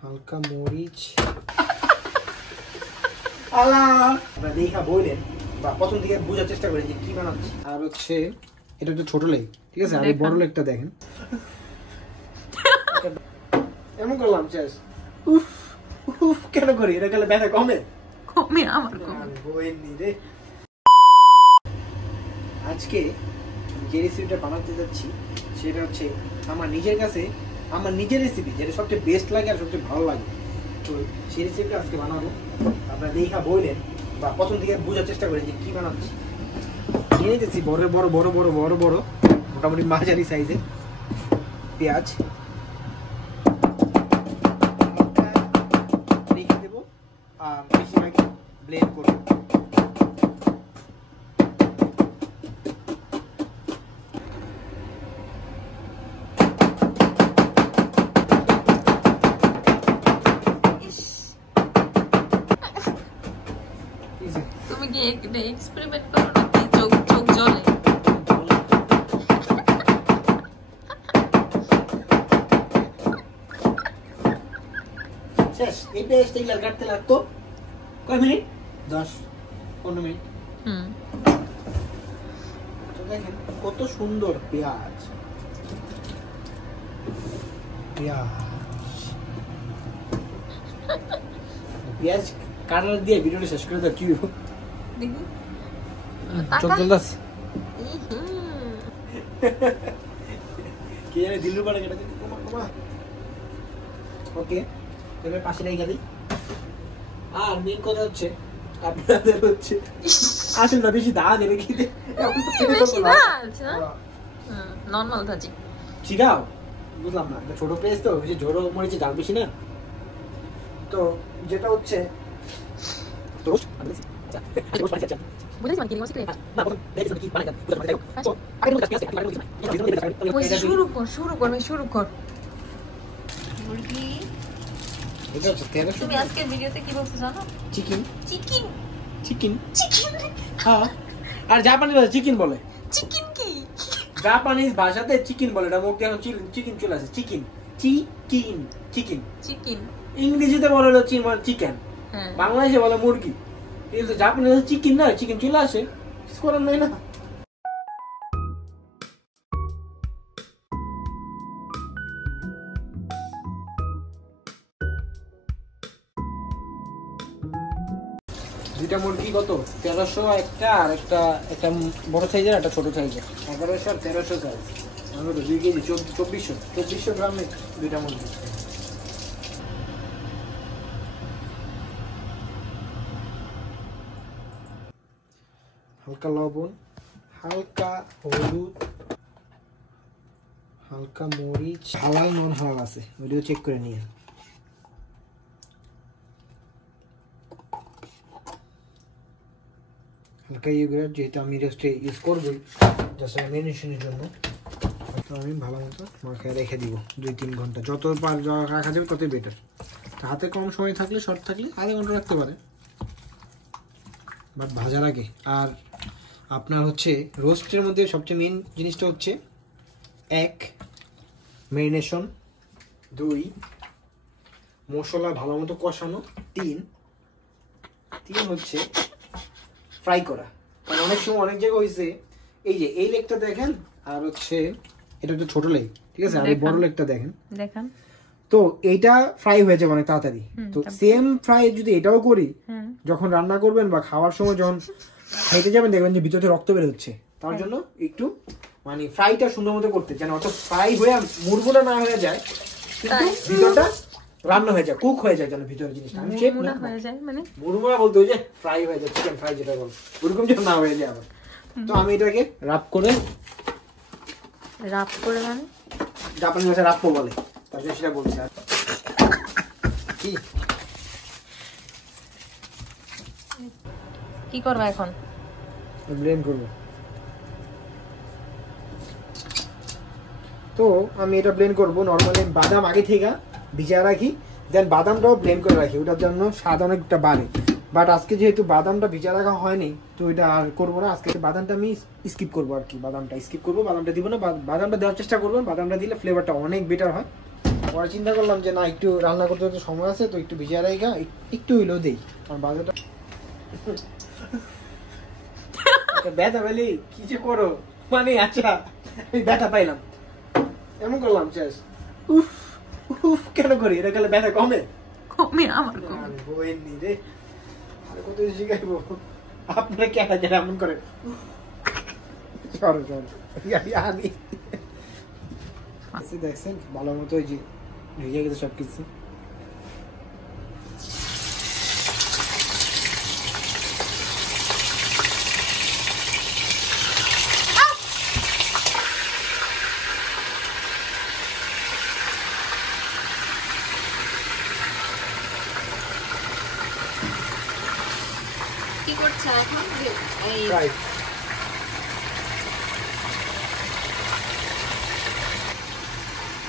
হালকা মরিচ দেখা বললেন বা প্রথম দিকে বোঝার চেষ্টা করেন যে কি বানাচ্ছি। আর হচ্ছে এটা হচ্ছে ছোট লেগ, ঠিক আছে? আর এই বড় লেগটা দেখেন এমন করলাম শেষ। উফ উফ কেন করি এটা? গেলে ব্যথা কমে কমে আমার রে। আজকে যে রেসিপিটা বানাতে যাচ্ছি সেটা হচ্ছে আমার নিজের কাছে আমার নিজের রেসিপি, যেটা সবচেয়ে বেস্ট লাগে আর সবচেয়ে ভালো লাগে। তো সেই রেসিপিটা আজকে বানাবো। আপনারা দেখা বললেন বা প্রথম দিকে বোঝার চেষ্টা করেন যে কি বানাচ্ছি। নিয়ে নিতেছি বড় বড় বড় বড় বড় বড় মোটামুটি মাঝারি সাইজের পেঁয়াজ রেখে দেবো আর বেশিরভাগই ব্লেন্ড করবো। তুমি কি এক্সপেরিমেন্ট করো নাকি? চোখ চোখ জ্বলে। শেষ। এই পেঁয়াজটা এগুলো কাটতে লাগতো কয় মিনিট? 10-15 মিনিট। দেখেন কত সুন্দর পেঁয়াজ। পেঁয়াজ কাটার দিয়ে ভিডিওটা শেষ করে দাও। কি দেখি চোখ জ্বলতেছে কি জানি দিলু পাড়া কেটে দিই। ওকে এবার পাশে রেখে দিই। আর মেন কথা হচ্ছে আপনাদের হচ্ছে আসলে না বেশি দাঁত এনে খেতে নরমাল ভাজি শিখাও। বুঝলাম না, ছোট পেঁয়াজ তো বেশি ঝোড়ো মরিচে ডাল বেশি না। তো যেটা হচ্ছে শুরু কর। তুমি আজকে ভিডিওতে কি বলছো জানো? Chicken chicken chicken chicken. হ্যাঁ, আর জাপানিরা চিকেন বলে। চিকেন কি? জাপানিজ ভাষাতে চিকেন বলে। এটা মুখ দিয়ে এখন চিকেন চলে আসে। চিকেন চিকেন চিকেন চিকেন ইংরেজিতে বলে হলো চিকেন, বাংলাদেশে বলে মুরগি, কিন্তু জাপানিজ চিকেন না, চিকেন চলে আসে। কিছু করার নাই না। দুইটা মুরগি কত? 1300 একটা, আর একটা বড় সাইজের একটা ছোট সাইজের। 1100 আর 1300 সাইজ। আমরা 2 কেজি 2400 গ্রামে দুইটা মুরগি। হালকা লবণ, হালকা হলুদ, হালকা মরিচ, হালাল নন হালাল আছে ওইটাও চেক করে নিয়ে। হালকা ইউগ্রেট, যেহেতু আমি জাস্টে ইউজ করবোই জাস্ট ম্যারিনেশনের জন্য, তো আমি ভালো মতো মাখায় রেখে দিব 2-3 ঘন্টা। যত রাখা যাবে ততই বেটার। হাতে কম সময় থাকলে, শর্ট থাকলে আধা ঘন্টা রাখতে পারে, বাট ভাজার আগে। আর আপনার হচ্ছে রোস্টের মধ্যে সবচেয়ে মেন জিনিসটা হচ্ছে 1 ম্যারিনেশন, 2 মশলা ভালো মতো কষানো, 3 হচ্ছে ফ্রাই করা। কারণ অনেক সময় অনেক জায়গায় হয়েছে এই যে এই লেগটা দেখেন আর হচ্ছে এটা হচ্ছে ছোট লেগ, ঠিক আছে? আর এই বড় লেগটা দেখেন, তো এইটা ফ্রাই হয়ে যাবে অনেক তাড়াতাড়ি। তো সেম ফ্রাই যদি এটাও করি, যখন রান্না করবেন বা খাওয়ার সময় যখন খাইতে যাবেন দেখবেন যে ভিতরে রক্ত বের হচ্ছে। তার জন্য একটু মানে ফ্রাইটা সুন্দর মতো করতে, যেন অত ফ্রাই হয়ে মুরগুলা না হয়ে যায়, কিন্তু ভিতরটা রান্না হয়ে যায়, কুক হয়ে যায়, যেন ভিতরের জিনিসটা আমি শেপ না হয়ে যায়। মানে মুরগুলা বলতে ওই যে ফ্রাই হয়ে যায়, চিকেন ফ্রাই যেটা বল, ওরকম যেন না হয়ে যায় আবার। তো আমি এটাকে রাপ করে মানে জাপানি ভাষায় রাপ্পো বলে, তার জন্য সেটা বলছি। আর কি করবা এখন? ব্লেন্ড করব। তো আমি এটা ব্লেন্ড করব। নরমালি বাদাম আগে থেকে ভিজিয়ে রাখি, দেন বাদামটাও ব্লেন্ড করে রাখি, ওটার জন্য স্বাদ অনেকটা বাড়ে। বাট আজকে যেহেতু বাদামটা ভিজা রাখা হয়নি তো এটা আর করবো না। আজকে বাদামটা আমি স্কিপ করবো আর কি, বাদামটা স্কিপ করবো, বাদামটা দিব না। বাদামটা দেওয়ার চেষ্টা করবো, বাদামটা দিলে ফ্লেভারটা অনেক বেটার হয়। পরে চিন্তা করলাম যে না, একটু রান্না করতে তো সময় আছে, তো একটু ভিজা রাখা একটু হইলেও দেই, কারণ বাজারটা ব্যথা পেলি কি যে করো মানে। আচ্ছা আমি ব্যথা পাইলাম এমন করলাম শেষ। উফ উফ কেন করি এটা? গেলে ব্যথা কমে? কমে আমার কমে। বইনি রে, আর কত শিখাইবো আপনারা কেন কেন এমন করে? সরো সরো আনি দেখছেন ভালো মতো ওই যে ভিজে গেছে সবকিছু। কি করছে এখন? এই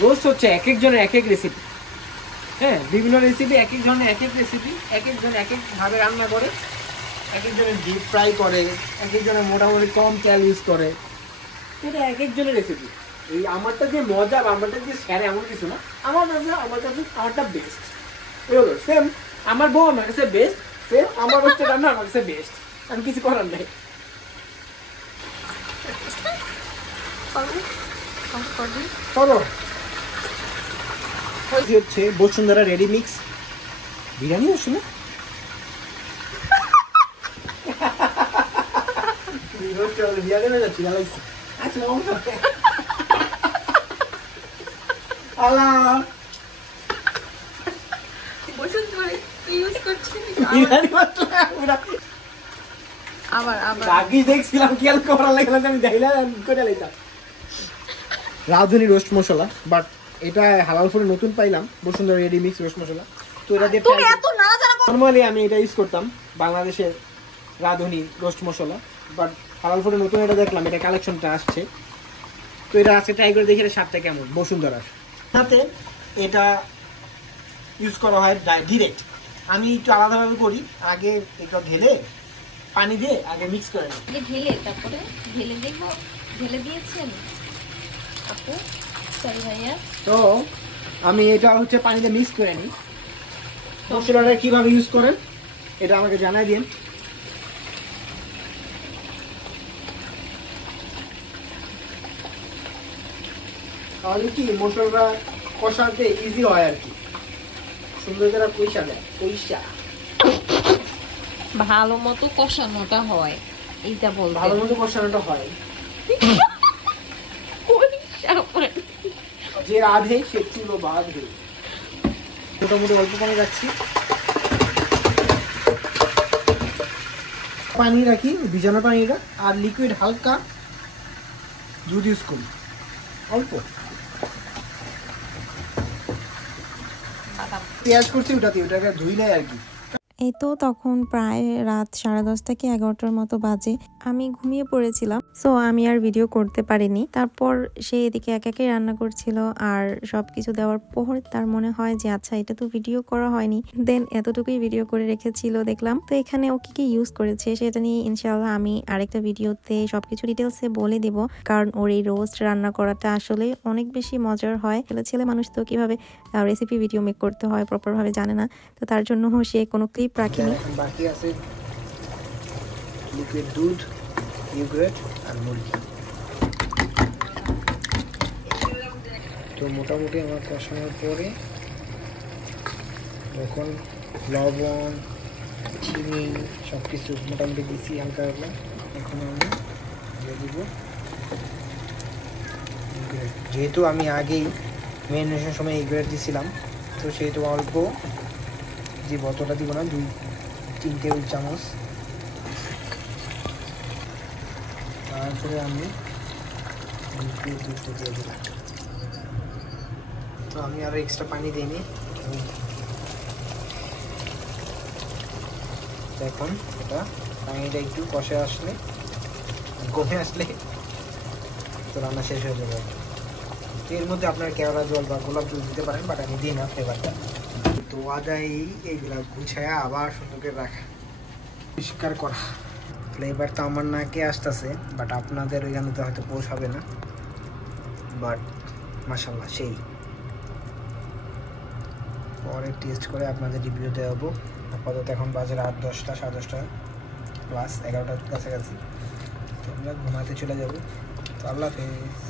রোস্ট হচ্ছে এক একজনের এক এক রেসিপি। হ্যাঁ, বিভিন্ন রেসিপি, এক এক ধরনের এক এক রেসিপি, এক একজন এক এক ভাবে রান্না করে, এক একজনের ডিপ ফ্রাই করে, এক একজনের মোটামুটি কম তেল ইউজ করে। এটা এক একজনের রেসিপি। এই আমারটা যে মজা বা আমারটা যে সেরা এমন কিছু না। আমার কাছে আমারটা বেস্ট। এগুলো সেম, আমার বউ আমার কাছে বেস্ট, সেম আমার হচ্ছে রান্না আমার কাছে বেস্ট। আমি কিছু করার নাই। করো হচ্ছে বসুন্ধরা রেডি মিক্স বিরিয়ানি হচ্ছে না? দেখছিলাম খেয়াল করার লাগলাম, আমি দেখলাম করে লাইতাম রাঁধুনি রোস্ট মশলা। বাট এটা হালাল ফুডে নতুন পাইলাম, বসুন্ধরা রেডি মিক্স রোস্ট মশলা। তো এটা দিয়ে নরমালি আমি এটা ইউজ করতাম বাংলাদেশের রাঁধুনি রোস্ট মশলা, বাট হালাল ফুডে নতুন এটা দেখলাম, এটা কালেকশনটা আসছে। তো এটা আজকে ট্রাই করে দেখি স্বাদটা কেমন বসুন্ধরার সাথে। এটা ইউজ করা হয় ডিরেক্ট, আমি একটু আলাদাভাবে করি। আগে এটা ঢেলে পানি দিয়ে আগে মিক্স করে নিই, ঢেলে তারপরে ঢেলে দেখবো ঢেলে দিয়েছেন আপু। সরি ভাইয়া। তো আমি এটা হচ্ছে পানিতে মিক্স করে নিই। মশলাটা কিভাবে ইউজ করেন এটা আমাকে জানাই দিন। তাহলে কি মশলাটা কষাতে ইজি হয় আর কি, সুন্দর করে কষা দেয়। কষা ভালো মতো কষানোটা হয়, এইটা বল। ভালো মতো কষানোটা হয়, যে রাধে সে চুলো বাঁধে। মোটামুটি অল্প পানি রাখছি, পানি রাখি ভিজানো পানিটা, আর লিকুইড হালকা দুধ ইউজ করি অল্প। পেঁয়াজ করছি ওটাতে, ওটাকে ধুই নাই আর কি। এই তো তখন প্রায় রাত 10:30 থেকে 11টার মতো বাজে। আমি ঘুমিয়ে পড়েছিলাম, সো আমি আর ভিডিও করতে পারিনি। তারপর সে এদিকে একে রান্না করছিল, আর সবকিছু দেওয়ার পর তার মনে হয় যে আচ্ছা এটা তো ভিডিও করা হয়নি, দেন এতটুকুই ভিডিও করে রেখেছিল দেখলাম। তো এখানে ও কি ইউজ করেছে সেটা নিয়ে ইনশাআল্লাহ আমি আরেকটা ভিডিওতে সবকিছু ডিটেলসে বলে দিব, কারণ ওর এই রোস্ট রান্না করাটা আসলে অনেক বেশি মজার হয়। ছেলে মানুষ তো কিভাবে রেসিপি ভিডিও মেক করতে হয় প্রপার ভাবে জানে না, তো তার জন্য সে কোনো ক্লিপ রাখিনি। বাকি আছে লিকুইড দুধ, ইয়োগার্ট আর মুরগি। তো মোটামুটি আমার কষানোর পরে যখন লবণ চিনি সব কিছু মোটামুটি দিচ্ছি হালকা হালকা, এখন আমি দিয়ে দিব। যেহেতু আমি আগেই ম্যারিনেশনের সময় ইয়োগার্ট দিয়েছিলাম, তো সেহেতু অল্প যে বোতলটা দিব না, 2-3 টেবিল চামচ। তারপরে আমি দুধটা দিয়ে দিলাম। তো আমি আরো এক্সট্রা পানি দিইনি। দেখুন এটা পানিটা একটু কষে আসলে, কমে আসলে তো রান্না শেষ হয়ে যাবে। এর মধ্যে আপনার কেওড়া জল বা গোলাপ জল দিতে পারেন, বাট আমি দিই না ফ্লেভারটা। তো আদাই এইগুলা গুছায়া আবার সুন্দর করে রাখা। পরিষ্কার করা। ফ্লেভার তো আমার নাকে আসতেছে, বাট আপনাদের ওইখানে তো হয়তো পৌঁছাবে না, বাট মাশাআল্লাহ সেই। পরে টেস্ট করে আপনাদের রিভিউ দেবো। আপাতত এখন বাজে রাত 10টা, 10:30 প্লাস 11টার কাছাকাছি। তো আমরা ঘুমাতে চলে যাবো। তো আল্লাহ হাফেজ।